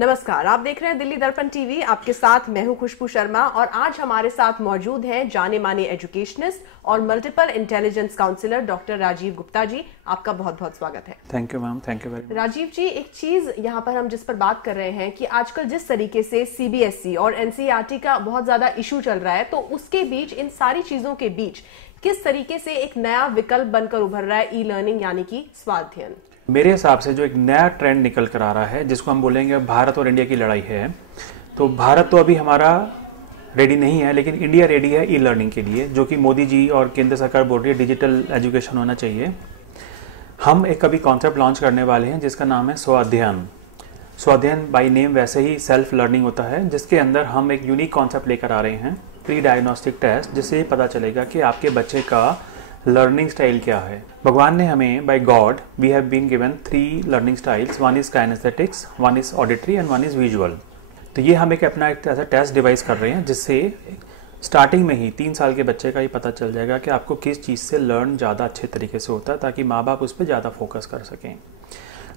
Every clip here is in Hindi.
नमस्कार, आप देख रहे हैं दिल्ली दर्पण टीवी। आपके साथ मैं हूं खुशबू शर्मा और आज हमारे साथ मौजूद हैं जाने माने एजुकेशनिस्ट और multiple intelligence counsellor doctor Rajeev Gupta ji. आपका बहुत बहुत स्वागत है। Thank you ma'am, thank you very much. Rajeev ji, एक चीज यहाँ पर हम जिस पर बात कर रहे हैं कि आजकल जिस तरीके से सीबीएसई और एनसीईआरटी का बहुत ज्यादा इशू चल रहा है, तो उसके बीच, इन सारी चीजों के बीच किस तरीके से एक नया विकल्प बनकर उभर रहा है ई लर्निंग यानी कि स्वाध्ययन। मेरे हिसाब से जो एक नया ट्रेंड निकल कर आ रहा है, जिसको हम बोलेंगे भारत और इंडिया की लड़ाई है। तो भारत तो अभी हमारा रेडी नहीं है, लेकिन इंडिया रेडी है ई लर्निंग के लिए, जो कि मोदी जी और केंद्र सरकार बोल रही है डिजिटल एजुकेशन होना चाहिए। हम एक अभी कॉन्सेप्ट लॉन्च करने वाले हैं जिसका नाम है स्वाध्ययन। स्वाध्ययन बाय नेम वैसे ही सेल्फ लर्निंग होता है, जिसके अंदर हम एक यूनिक कॉन्सेप्ट लेकर आ रहे हैं, प्री डायग्नोस्टिक टेस्ट, जिससे ये पता चलेगा कि आपके बच्चे का लर्निंग स्टाइल क्या है। भगवान ने हमें by God we have been given 3 learning styles, one is kinaesthetics, one is auditory and one is visual. तो ये हम एक अपना एक ऐसा टेस्ट डिवाइस कर रहे हैं जिससे स्टार्टिंग में ही 3 साल के बच्चे का ही पता चल जाएगा कि आपको किस चीज़ से लर्न ज़्यादा अच्छे तरीके से होता है, ताकि माँ बाप उस पर ज़्यादा फोकस कर सकें।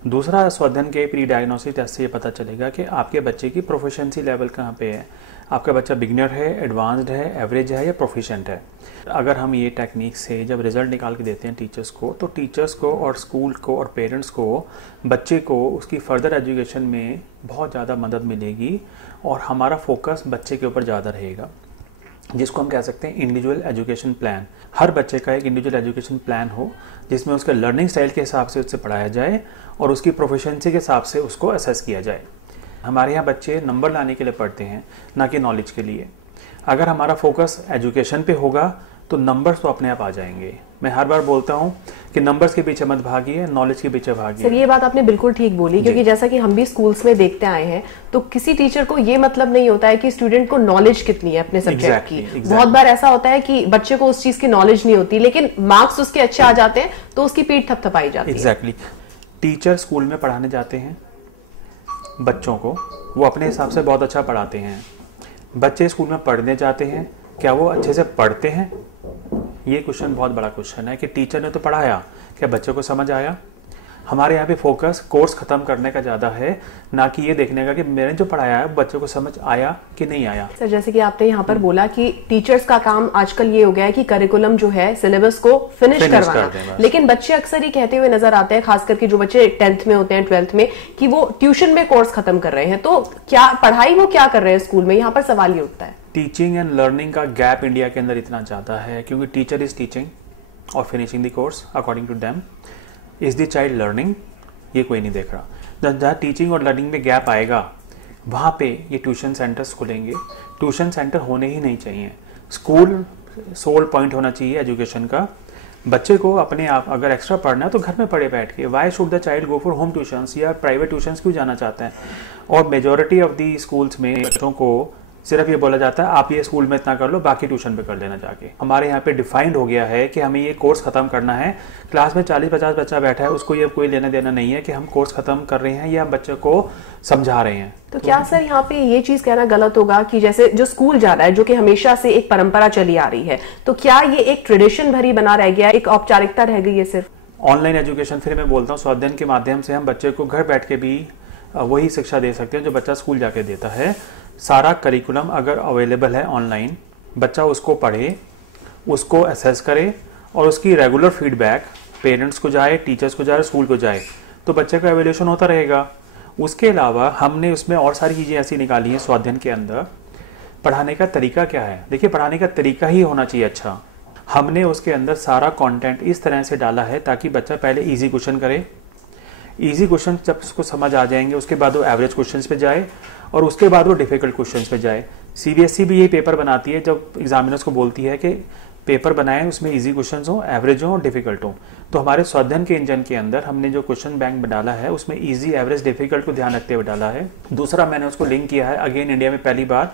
दूसरा, स्वाध्ययन के प्री डायग्नोस्टिक टेस्ट से ये पता चलेगा कि आपके बच्चे की प्रोफिशिएंसी लेवल कहाँ पे है। आपका बच्चा बिगिनर है, एडवांस्ड है, एवरेज है या प्रोफिशिएंट है। अगर हम ये टेक्निक से जब रिजल्ट निकाल के देते हैं टीचर्स को, तो टीचर्स को और स्कूल को और पेरेंट्स को बच्चे को उसकी फर्दर एजुकेशन में बहुत ज़्यादा मदद मिलेगी और हमारा फोकस बच्चे के ऊपर ज़्यादा रहेगा, जिसको हम कह सकते हैं इंडिविजुअल एजुकेशन प्लान। हर बच्चे का एक इंडिविजुअल एजुकेशन प्लान हो, जिसमें उसके लर्निंग स्टाइल के हिसाब से उससे पढ़ाया जाए और उसकी प्रोफिशिएंसी के हिसाब से उसको असेस किया जाए। हमारे यहाँ बच्चे नंबर लाने के लिए पढ़ते हैं, ना कि नॉलेज के लिए। अगर हमारा फोकस एजुकेशन पे होगा तो नंबर्स तो अपने आप आ जाएंगे। मैं हर बार बोलता हूँ कि नंबर्स के पीछे मत भागिए, नॉलेज के पीछे भागिए। सर, ये बात आपने बिल्कुल ठीक बोली, क्योंकि जैसा कि हम भी स्कूल्स में देखते आए हैं, तो किसी टीचर को ये मतलब नहीं होता है कि स्टूडेंट को नॉलेज कितनी है अपने सब्जेक्ट की। बहुत बार ऐसा होता है कि बच्चे को उस चीज की नॉलेज नहीं होती, लेकिन मार्क्स उसके अच्छे आ जाते हैं तो उसकी पीठ थपथपाई जाती है। एग्जैक्टली। टीचर स्कूल में पढ़ाने जाते हैं बच्चों को, वो अपने हिसाब से बहुत अच्छा पढ़ाते हैं। बच्चे स्कूल में पढ़ने जाते हैं, क्या वो अच्छे से पढ़ते हैं? ये क्वेश्चन बहुत बड़ा क्वेश्चन है कि टीचर ने तो पढ़ाया, क्या बच्चे को समझ आया? हमारे यहाँ पे फोकस कोर्स खत्म करने का ज़्यादा है, ना कि ये देखने का कि मैंने जो पढ़ाया है बच्चों को समझ आया कि नहीं आया। सर, जैसे कि आपने यहाँ पर बोला कि टीचर्स का काम आजकल ये हो गया है कि करिकुलम जो है, सिलेबस को फिनिश करवाना, लेकिन बच्चे अक्सर ही कहते हुए नजर आते हैं, खास करके जो बच्चे 10th में होते हैं, 12th में, कि वो ट्यूशन में कोर्स खत्म कर रहे हैं। तो क्या पढ़ाई वो क्या कर रहे हैं स्कूल में? यहाँ पर सवाल ये उठता है। टीचिंग एंड लर्निंग का गैप इंडिया के अंदर इतना ज़्यादा है, क्योंकि टीचर इज टीचिंग और finishing the course according to them, is the child learning, ये कोई नहीं देख रहा। जहाँ टीचिंग और लर्निंग में गैप आएगा, वहाँ पे ये ट्यूशन सेंटर्स खुलेंगे। ट्यूशन सेंटर होने ही नहीं चाहिए। स्कूल सोल पॉइंट होना चाहिए एजुकेशन का। बच्चे को अपने आप अगर एक्स्ट्रा पढ़ना है तो घर में पढ़े बैठ के। Why should the child go for home tuitions या प्राइवेट ट्यूशंस क्यों जाना चाहते हैं? और मेजोरिटी ऑफ दी स्कूल्स में बच्चों को सिर्फ ये बोला जाता है आप ये स्कूल में इतना कर लो, बाकी ट्यूशन पे कर लेना जाके। हमारे यहाँ पे डिफाइंड हो गया है कि हमें ये कोर्स खत्म करना है। क्लास में 40-50 बच्चा बैठा है, उसको ये कोई लेना देना नहीं है कि हम कोर्स खत्म कर रहे हैं या हम बच्चे को समझा रहे हैं। तो क्या सर यहाँ पे ये चीज कहना गलत होगा कि जैसे जो स्कूल जा रहा है, जो कि हमेशा से एक परंपरा चली आ रही है, तो क्या ये एक ट्रेडिशन भरी बना रह गया, एक औपचारिकता रह गई है सिर्फ? ऑनलाइन एजुकेशन, फिर मैं बोलता हूँ, स्वाध्ययन के माध्यम से हम बच्चे को घर बैठ के भी वही शिक्षा दे सकते हैं जो बच्चा स्कूल जाके देता है। सारा करिकुलम अगर अवेलेबल है ऑनलाइन, बच्चा उसको पढ़े, उसको असेस करे और उसकी रेगुलर फीडबैक पेरेंट्स को जाए, टीचर्स को जाए, स्कूल को जाए, तो बच्चे का एवेल्यूशन होता रहेगा। उसके अलावा हमने उसमें और सारी चीज़ें ऐसी निकाली हैं स्वाध्ययन के अंदर। पढ़ाने का तरीका क्या है? देखिए, पढ़ाने का तरीका ही होना चाहिए अच्छा। हमने उसके अंदर सारा कंटेंट इस तरह से डाला है ताकि बच्चा पहले इजी क्वेश्चन करे। इजी क्वेश्चन जब उसको समझ आ जाएंगे, उसके बाद वो एवरेज क्वेश्चंस पे जाए और उसके बाद वो डिफिकल्ट क्वेश्चंस पे जाए। सीबीएसई भी ये पेपर बनाती है, जब एग्जामिनर्स को बोलती है कि पेपर बनाएं, उसमें इजी क्वेश्चंस हो, एवरेज हो और डिफिकल्ट हो। तो हमारे स्वाध्ययन के इंजन के अंदर हमने जो क्वेश्चन बैंक डाला है, उसमें इजी, एवरेज, डिफिकल्ट को ध्यान रखते हुए डाला है। दूसरा, मैंने उसको लिंक किया है अगेन इंडिया में पहली बार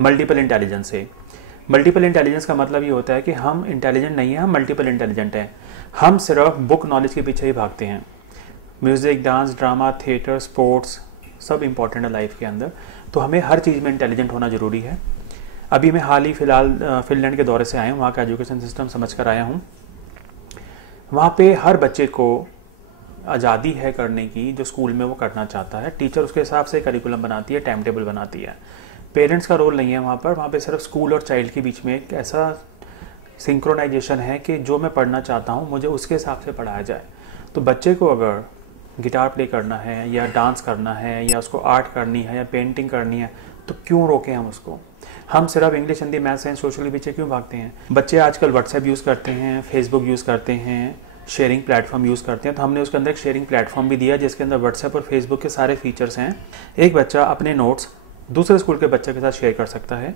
मल्टीपल इंटेलिजेंस से। मल्टीपल इंटेलिजेंस का मतलब ये होता है कि हम इंटेलिजेंट नहीं है, हम मल्टीपल इंटेलिजेंट हैं। हम सिर्फ बुक नॉलेज के पीछे ही भागते हैं। Music, dance, drama, theatre, sports सब इम्पॉर्टेंट है लाइफ के अंदर, तो हमें हर चीज़ में इंटेलिजेंट होना जरूरी है। अभी मैं हाल ही फिलहाल फिनलैंड के दौरे से आया हूँ, वहाँ का एजुकेशन सिस्टम समझ कर आया हूँ। वहाँ पे हर बच्चे को आज़ादी है करने की जो स्कूल में वो करना चाहता है। टीचर उसके हिसाब से करिकुलम बनाती है, टाइम टेबल बनाती है। पेरेंट्स का रोल नहीं है वहाँ पे सिर्फ स्कूल और चाइल्ड के बीच में एक ऐसा सिंक्रोनाइजेशन है कि जो मैं पढ़ना चाहता हूँ मुझे उसके हिसाब से पढ़ाया जाए। तो बच्चे को अगर गिटार प्ले करना है या डांस करना है या उसको आर्ट करनी है या पेंटिंग करनी है तो क्यों रोकें हम उसको? हम सिर्फ English, Hindi, maths, science, social के पीछे क्यों भागते हैं? बच्चे आजकल व्हाट्सएप यूज़ करते हैं, फेसबुक यूज़ करते हैं, शेयरिंग प्लेटफॉर्म यूज़ करते हैं। तो हमने उसके अंदर एक शेयरिंग प्लेटफॉर्म भी दिया जिसके अंदर व्हाट्सएप और फेसबुक के सारे फीचर्स हैं। एक बच्चा अपने नोट्स दूसरे स्कूल के बच्चे के साथ शेयर कर सकता है।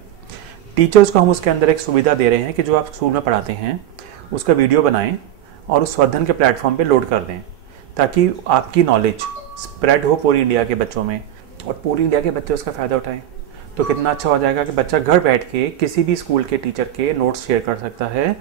टीचर्स को हम उसके अंदर एक सुविधा दे रहे हैं कि जो आप स्कूल में पढ़ाते हैं उसका वीडियो बनाएं और उस स्वधन के प्लेटफॉर्म पे लोड कर दें ताकि आपकी नॉलेज स्प्रेड हो पूरी इंडिया के बच्चों में और पूरी इंडिया के बच्चे उसका फ़ायदा उठाएं। तो कितना अच्छा हो जाएगा कि बच्चा घर बैठ के किसी भी स्कूल के टीचर के नोट्स शेयर कर सकता है,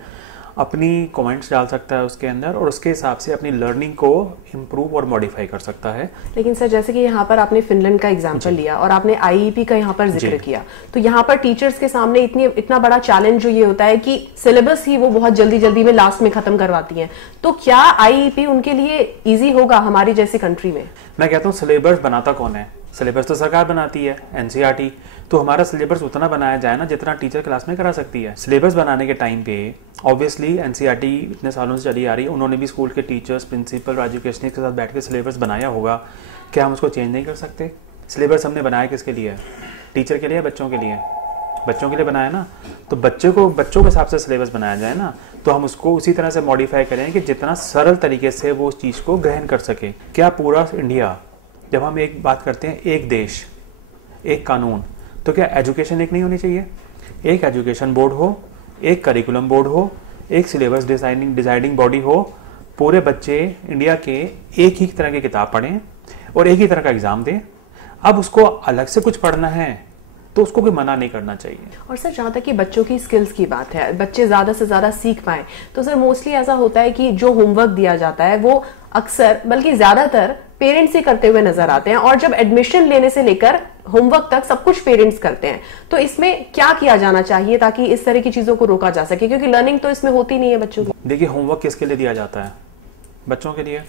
अपनी कमेंट्स डाल सकता है उसके अंदर और उसके हिसाब से अपनी लर्निंग को इम्प्रूव और मॉडिफाई कर सकता है। लेकिन सर जैसे कि यहाँ पर आपने फिनलैंड का एग्जांपल लिया और आपने आईईपी का यहाँ पर जिक्र किया, तो यहाँ पर टीचर्स के सामने इतना बड़ा चैलेंज जो ये होता है कि सिलेबस ही वो बहुत जल्दी जल्दी में लास्ट में खत्म करवाती है। तो क्या आईईपी उनके लिए ईजी होगा हमारी जैसी कंट्री में? मैं कहता हूँ सिलेबस बनाता कौन है? सिलेबस तो सरकार बनाती है, एनसीईआरटी। तो हमारा सिलेबस उतना बनाया जाए ना जितना टीचर क्लास में करा सकती है। सिलेबस बनाने के टाइम पे ऑब्वियसली एनसीईआरटी इतने सालों से चली आ रही है, उन्होंने भी स्कूल के टीचर्स, प्रिंसिपल और एजुकेशनिस्ट के साथ बैठ के सिलेबस बनाया होगा। क्या हम उसको चेंज नहीं कर सकते? सिलेबस हमने बनाया किसके लिए? टीचर के लिए, बच्चों के लिए? बच्चों के लिए बनाया ना। तो बच्चों के हिसाब से सिलेबस बनाया जाए ना, तो हम उसको उसी तरह से मॉडिफाई करें कि जितना सरल तरीके से वो उस चीज़ को ग्रहण कर सके। क्या पूरा इंडिया, जब हम एक बात करते हैं एक देश एक कानून, तो क्या एजुकेशन एक नहीं होनी चाहिए? एक एजुकेशन बोर्ड हो, एक करिकुलम बोर्ड हो, एक सिलेबस डिसाइडिंग बॉडी हो, पूरे बच्चे इंडिया के एक ही तरह की किताब पढ़ें और एक ही तरह का एग्जाम दें। अब उसको अलग से कुछ पढ़ना है तो उसको कोई मना नहीं करना चाहिए। और सर जहाँ तक कि बच्चों की स्किल्स की बात है, बच्चे ज्यादा से ज्यादा सीख पाए, तो सर मोस्टली ऐसा होता है कि जो होमवर्क दिया जाता है वो अक्सर बल्कि ज्यादातर पेरेंट्स ही करते हुए नजर आते हैं और जब एडमिशन लेने से लेकर होमवर्क तक सब कुछ पेरेंट्स करते हैं। तो इसमें क्या किया जाना चाहिए ताकि इस तरह की चीजों को रोका जा सके, क्योंकि लर्निंग तो इसमें होती नहीं है बच्चों की। देखिए, होमवर्क किसके लिए दिया जाता है? बच्चों के लिए,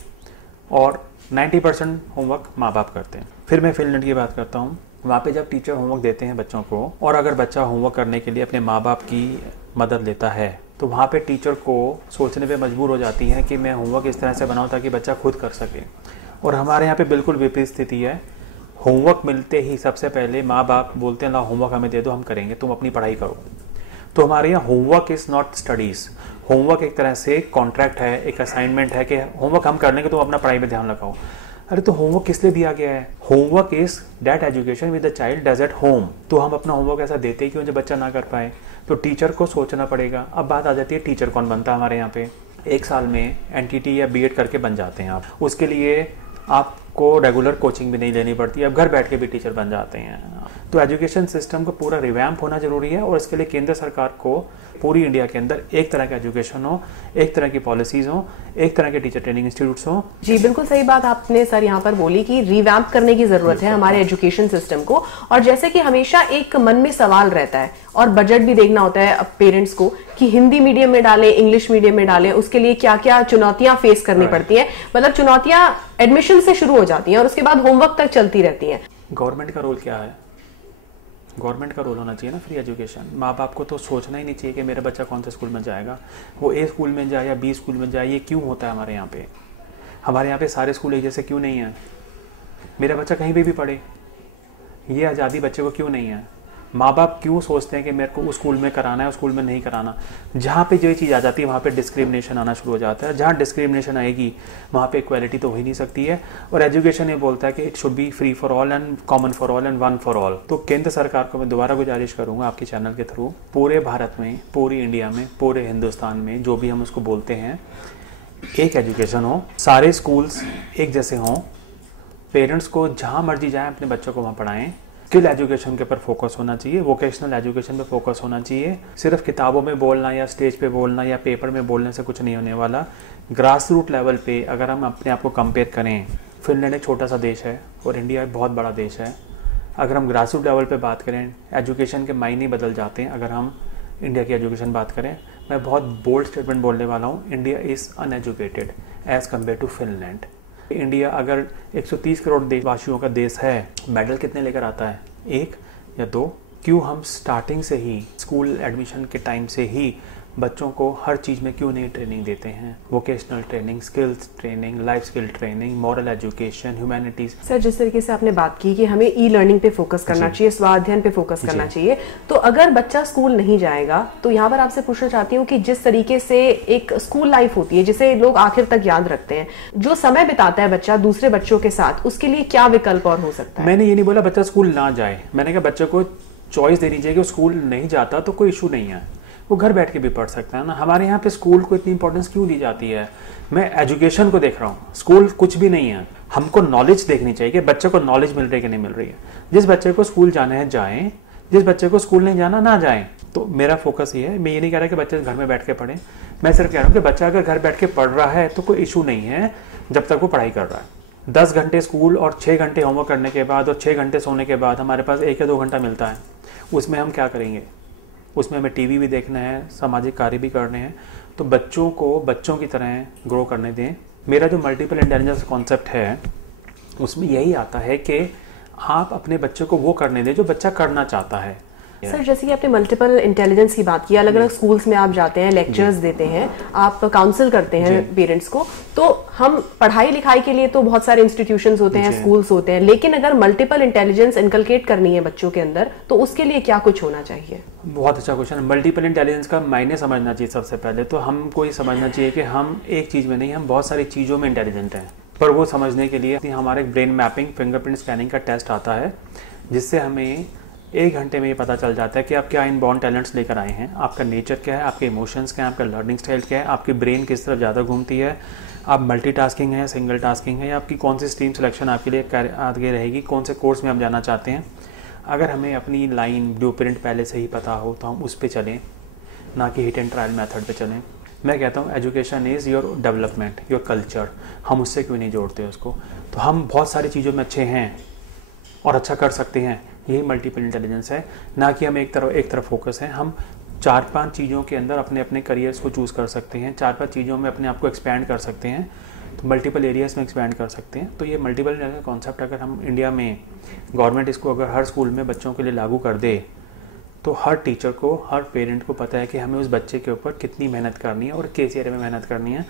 और 90% होमवर्क माँ बाप करते हैं। फिर मैं फिनलैंड की बात करता हूँ। वहाँ पे जब टीचर होमवर्क देते हैं बच्चों को और अगर बच्चा होमवर्क करने के लिए अपने माँ बाप की मदद लेता है तो वहाँ पे टीचर को सोचने पे मजबूर हो जाती है कि मैं होमवर्क इस तरह से बनाऊँ ताकि बच्चा खुद कर सके। और हमारे यहाँ पे बिल्कुल विपरीत स्थिति है। होमवर्क मिलते ही सबसे पहले माँ बाप बोलते हैं ला होमवर्क हमें दे दो, हम करेंगे, तुम अपनी पढ़ाई करो। तो हमारे यहाँ homework is not studies. Homework एक तरह से कॉन्ट्रैक्ट है, एक असाइनमेंट है कि होमवर्क हम कर लेंगे, तुम अपना पढ़ाई में ध्यान लगाओ। अरे तो होमवर्क किस लिए दिया गया है? Homework is that education with the child does at home. तो हम अपना होमवर्क ऐसा देते ही क्यों जब बच्चा ना कर पाए? तो टीचर को सोचना पड़ेगा। अब बात आ जाती है टीचर कौन बनता है हमारे यहाँ पे? एक साल में एनटीटी या बीएड करके बन जाते हैं आप। उसके लिए आपको रेगुलर कोचिंग भी नहीं लेनी पड़ती, अब घर बैठ के भी टीचर बन जाते हैं। तो एजुकेशन सिस्टम को पूरा रिवैम्प होना जरूरी है और इसके लिए केंद्र सरकार को पूरी इंडिया के अंदर एक तरह का एजुकेशन हो, एक तरह की पॉलिसीज हो, एक तरह के टीचर ट्रेनिंग इंस्टीट्यूट्स हो। जी बिल्कुल सही बात आपने सर यहाँ पर बोली कि रिवैम्प करने की जरूरत है हमारे एजुकेशन सिस्टम को। और जैसे कि हमेशा एक मन में सवाल रहता है और बजट भी देखना होता है पेरेंट्स को कि हिंदी मीडियम में डालें, इंग्लिश मीडियम में डालें, उसके लिए क्या क्या चुनौतियां फेस करनी पड़ती है। मतलब चुनौतियां एडमिशन से शुरू हो जाती हैं और उसके बाद होमवर्क तक चलती रहती हैं। गवर्नमेंट का रोल क्या है? गवर्नमेंट का रोल होना चाहिए ना फ्री एजुकेशन। माँ बाप को तो सोचना ही नहीं चाहिए कि मेरा बच्चा कौन से स्कूल में जाएगा, वो ए स्कूल में जाए या बी स्कूल में जाए। ये क्यों होता है हमारे यहाँ पे? हमारे यहाँ पे सारे स्कूल एक जैसे क्यों नहीं है? मेरा बच्चा कहीं भी पढ़े, ये आज़ादी बच्चे को क्यों नहीं है? माँ बाप क्यों सोचते हैं कि मेरे को उस स्कूल में कराना है, उस स्कूल में नहीं कराना? जहाँ पे जो ये चीज़ आ जाती है वहाँ पे डिस्क्रिमिनेशन आना शुरू हो जाता है। जहाँ डिस्क्रिमिनेशन आएगी वहाँ पे इक्वालिटी तो हो ही नहीं सकती है। और एजुकेशन ये बोलता है कि it should be free for all and common for all and one for all. तो केंद्र सरकार को मैं दोबारा गुजारिश करूँगा आपके चैनल के थ्रू, पूरे भारत में, पूरी इंडिया में, पूरे हिंदुस्तान में, जो भी हम उसको बोलते हैं, एक एजुकेशन हो, सारे स्कूल्स एक जैसे हों, पेरेंट्स को जहाँ मर्जी जाएँ अपने बच्चों को वहाँ पढ़ाएँ। स्किल एजुकेशन के ऊपर फोकस होना चाहिए, वोकेशनल एजुकेशन पे फोकस होना चाहिए। सिर्फ किताबों में बोलना या स्टेज पे बोलना या पेपर में बोलने से कुछ नहीं होने वाला। ग्रास रूट लेवल पे अगर हम अपने आप को कंपेयर करें, फिनलैंड एक छोटा सा देश है और इंडिया एक बहुत बड़ा देश है। अगर हम ग्रास रूट लेवल पे बात करें, एजुकेशन के मायने बदल जाते हैं। अगर हम इंडिया की एजुकेशन बात करें, मैं बहुत बोल्ड स्टेटमेंट बोलने वाला हूँ, India is uneducated as compare to Finland. India अगर 130 करोड़ देशवासियों का देश है, मेडल कितने लेकर आता है? 1 या 2? क्यों हम स्टार्टिंग से ही स्कूल एडमिशन के टाइम से ही बच्चों को हर चीज़ में क्यों नहीं ट्रेनिंग देते हैं? Vocational training, skills training, life skill training, moral education, humanities. Sir, जिस तरीके से आपने बात की कि हमें ई लर्निंग पे फोकस करना चाहिए, स्वाध्ययन पे फोकस करना चाहिए, तो अगर बच्चा स्कूल नहीं जाएगा तो यहाँ पर आपसे पूछना चाहती हूँ कि जिस तरीके से एक स्कूल लाइफ होती है जिसे लोग आखिर तक याद रखते हैं, जो समय बिताता है बच्चा दूसरे बच्चों के साथ, उसके लिए क्या विकल्प और हो सकता है? मैंने ये नहीं बोला बच्चा स्कूल ना जाए, मैंने कहा बच्चे को चॉइस देनी चाहिए कि वो स्कूल नहीं जाता तो कोई इशू नहीं है, वो घर बैठ के भी पढ़ सकता है ना। हमारे यहाँ पे स्कूल को इतनी इंपॉर्टेंस क्यों दी जाती है? मैं एजुकेशन को देख रहा हूँ, स्कूल कुछ भी नहीं है। हमको नॉलेज देखनी चाहिए कि बच्चे को नॉलेज मिल रही है कि नहीं मिल रही है। जिस बच्चे को स्कूल जाना है जाएं, जिस बच्चे को स्कूल नहीं जाना ना जाएं। तो मेरा फोकस ये है, मैं ये नहीं कह रहा कि बच्चे घर में बैठ के पढ़ें, मैं सिर्फ कह रहा हूँ कि बच्चा अगर घर बैठ के पढ़ रहा है तो कोई इशू नहीं है जब तक वो पढ़ाई कर रहा है। 10 घंटे स्कूल और 6 घंटे होमवर्क करने के बाद और 6 घंटे सोने के बाद हमारे पास 1 या 2 घंटा मिलता है, उसमें हम क्या करेंगे? उसमें हमें टीवी भी देखना है, सामाजिक कार्य भी करने हैं। तो बच्चों को बच्चों की तरह ग्रो करने दें। मेरा जो मल्टीपल इंटेलिजेंस कॉन्सेप्ट है उसमें यही आता है कि आप अपने बच्चे को वो करने दें जो बच्चा करना चाहता है। सर, जैसे कि आपने मल्टीपल इंटेलिजेंस की बात की, अलग अलग स्कूल्स में आप जाते हैं, लेक्चर्स देते हैं, आप काउंसिल करते हैं पेरेंट्स को, तो हम पढ़ाई लिखाई के लिए तो बहुत सारे इंस्टीट्यूशंस होते हैं, स्कूल्स होते हैं, लेकिन अगर मल्टीपल इंटेलिजेंस इनकलकेट करनी है बच्चों के अंदर तो उसके लिए क्या कुछ होना चाहिए? बहुत अच्छा क्वेश्चन है। मल्टीपल इंटेलिजेंस का मायने समझना चाहिए। सबसे पहले तो हमको ये समझना चाहिए कि हम एक चीज में नहीं, हम बहुत सारी चीजों में इंटेलिजेंट हैं। पर वो समझने के लिए हमारे ब्रेन मैपिंग, फिंगरप्रिंट स्कैनिंग का टेस्ट आता है, जिससे हमें 1 घंटे में ये पता चल जाता है कि आप क्या इनबॉर्न टैलेंट्स लेकर आए हैं, आपका नेचर क्या है, आपके इमोशंस क्या है, आपका लर्निंग स्टाइल क्या है, आपकी ब्रेन किस तरफ ज़्यादा घूमती है, आप मल्टीटास्किंग है, सिंगल टास्किंग है, या आपकी कौन सी स्ट्रीम सिलेक्शन आपके लिए आगे रहेगी, कौन से कोर्स में आप जाना चाहते हैं। अगर हमें अपनी लाइन ब्लूप्रिंट पहले से ही पता हो तो हम उस पर चलें, ना कि हिट एंड ट्रायल मेथड पे चलें। मैं कहता हूँ education is your development, your culture. हम उससे क्यों नहीं जोड़ते उसको? तो हम बहुत सारी चीज़ों में अच्छे हैं और अच्छा कर सकते हैं, यही मल्टीपल इंटेलिजेंस है। ना कि हम एक तरफ फोकस है। हम 4-5 चीज़ों के अंदर अपने अपने करियर्स को चूज़ कर सकते हैं, 4-5 चीज़ों में अपने आप को एक्सपैंड कर सकते हैं, तो मल्टीपल एरियाज में एक्सपैंड कर सकते हैं। तो ये मल्टीपल इंटेलिजेंस कॉन्सेप्ट अगर हम इंडिया में गवर्नमेंट इसको अगर हर स्कूल में बच्चों के लिए लागू कर दे तो हर टीचर को, हर पेरेंट को पता है कि हमें उस बच्चे के ऊपर कितनी मेहनत करनी है और किस एरिया में मेहनत करनी है,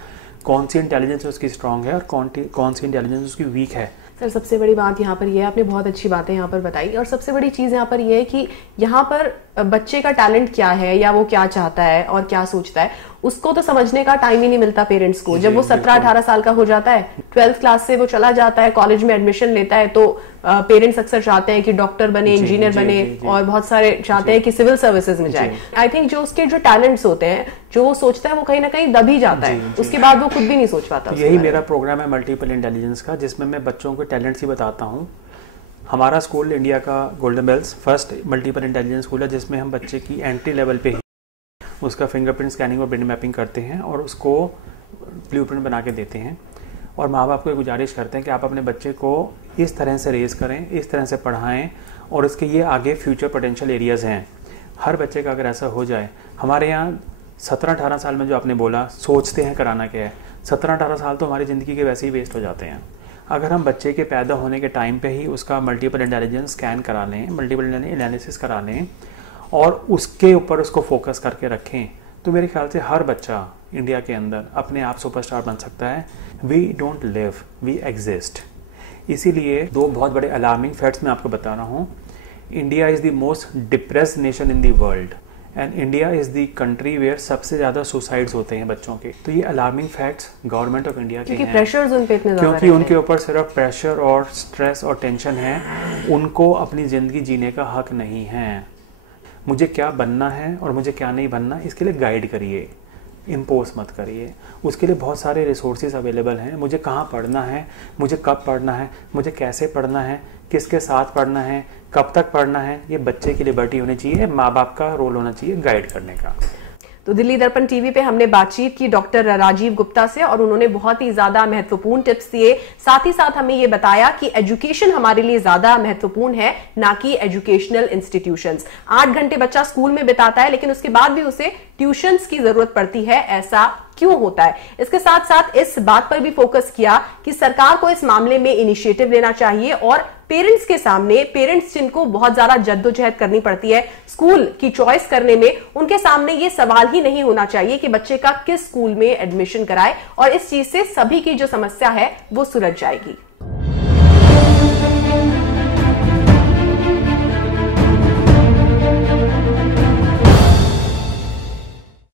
कौन सी इंटेलिजेंस उसकी स्ट्रांग है और कौन सी इंटेलिजेंस उसकी वीक है। सर, सबसे बड़ी बात यहाँ पर यह है, आपने बहुत अच्छी बातें यहाँ पर बताई, और सबसे बड़ी चीज़ यहाँ पर यह है कि यहाँ पर बच्चे का टैलेंट क्या है या वो क्या चाहता है और क्या सोचता है, उसको तो समझने का टाइम ही नहीं मिलता पेरेंट्स को। जब वो 17-18 साल का हो जाता है, 12th क्लास से वो चला जाता है, कॉलेज में एडमिशन लेता है, तो पेरेंट्स अक्सर चाहते हैं कि डॉक्टर बने, इंजीनियर बने, और बहुत सारे चाहते हैं कि सिविल सर्विसेज में जाए। आई थिंक जो उसके जो टैलेंट्स होते हैं, जो वो सोचता है, वो कहीं ना कहीं दब ही जाता है, उसके बाद वो खुद भी नहीं सोच पाता। यही मेरा प्रोग्राम है मल्टीपल इंटेलिजेंस का, जिसमें मैं बच्चों को टैलेंट्स ही बताता हूँ। हमारा स्कूल इंडिया का golden bells first multiple intelligence school है, जिसमें हम बच्चे की एंट्री लेवल पे ही उसका फिंगरप्रिंट स्कैनिंग और ब्रेन मैपिंग करते हैं और उसको ब्लूप्रिंट बना के देते हैं। और माँ बाप को गुजारिश करते हैं कि आप अपने बच्चे को इस तरह से रेज करें, इस तरह से पढ़ाएं, और इसके ये आगे फ्यूचर पोटेंशियल एरियाज़ हैं। हर बच्चे का अगर ऐसा हो जाए, हमारे यहाँ 17-18 साल में जो आपने बोला सोचते हैं कराना क्या है, 17-18 साल तो हमारी ज़िंदगी के वैसे ही वेस्ट हो जाते हैं। अगर हम बच्चे के पैदा होने के टाइम पे ही उसका मल्टीपल इंटेलिजेंस स्कैन करा लें, मल्टीपल एनालिसिस करा लें और उसके ऊपर उसको फोकस करके रखें, तो मेरे ख्याल से हर बच्चा इंडिया के अंदर अपने आप सुपरस्टार बन सकता है। We don't live, we exist. इसीलिए 2 बहुत बड़े अलार्मिंग फैक्ट्स मैं आपको बता रहा हूँ। India is the most depressed nation in the world and India is the country where सबसे ज़्यादा सुसाइड्स होते हैं बच्चों के। तो ये alarming facts government of India के हैं, प्रेशर्स उन पे इतने ज़्यादा क्योंकि उनके ऊपर सिर्फ प्रेशर और स्ट्रेस और टेंशन है। उनको अपनी ज़िंदगी जीने का हक नहीं है। मुझे क्या बनना है और मुझे क्या नहीं बनना, इसके लिए गाइड करिए, इम्पोज मत करिए। उसके लिए बहुत सारे रिसोर्सेज अवेलेबल हैं। मुझे कहाँ पढ़ना है, मुझे कब पढ़ना है, मुझे कैसे पढ़ना है, किसके साथ पढ़ना है, कब तक पढ़ना है, ये बच्चे की लिबर्टी होनी चाहिए। माँ बाप का रोल होना चाहिए गाइड करने का। तो दिल्ली दर्पण टीवी पे हमने बातचीत की डॉक्टर राजीव गुप्ता से और उन्होंने बहुत ही ज्यादा महत्वपूर्ण टिप्स दिए। साथ ही साथ हमें ये बताया कि एजुकेशन हमारे लिए ज्यादा महत्वपूर्ण है, ना कि एजुकेशनल इंस्टीट्यूशंस। 8 घंटे बच्चा स्कूल में बिताता है, लेकिन उसके बाद भी उसे ट्यूशंस की जरूरत पड़ती है। ऐसा क्यों होता है। इसके साथ साथ इस बात पर भी फोकस किया कि सरकार को इस मामले में इनिशिएटिव लेना चाहिए और पेरेंट्स के सामने, पेरेंट्स जिनको बहुत ज्यादा जद्दोजहद करनी पड़ती है स्कूल की चॉइस करने में, उनके सामने ये सवाल ही नहीं होना चाहिए कि बच्चे का किस स्कूल में एडमिशन कराए, और इस चीज से सभी की जो समस्या है वो सुलझ जाएगी।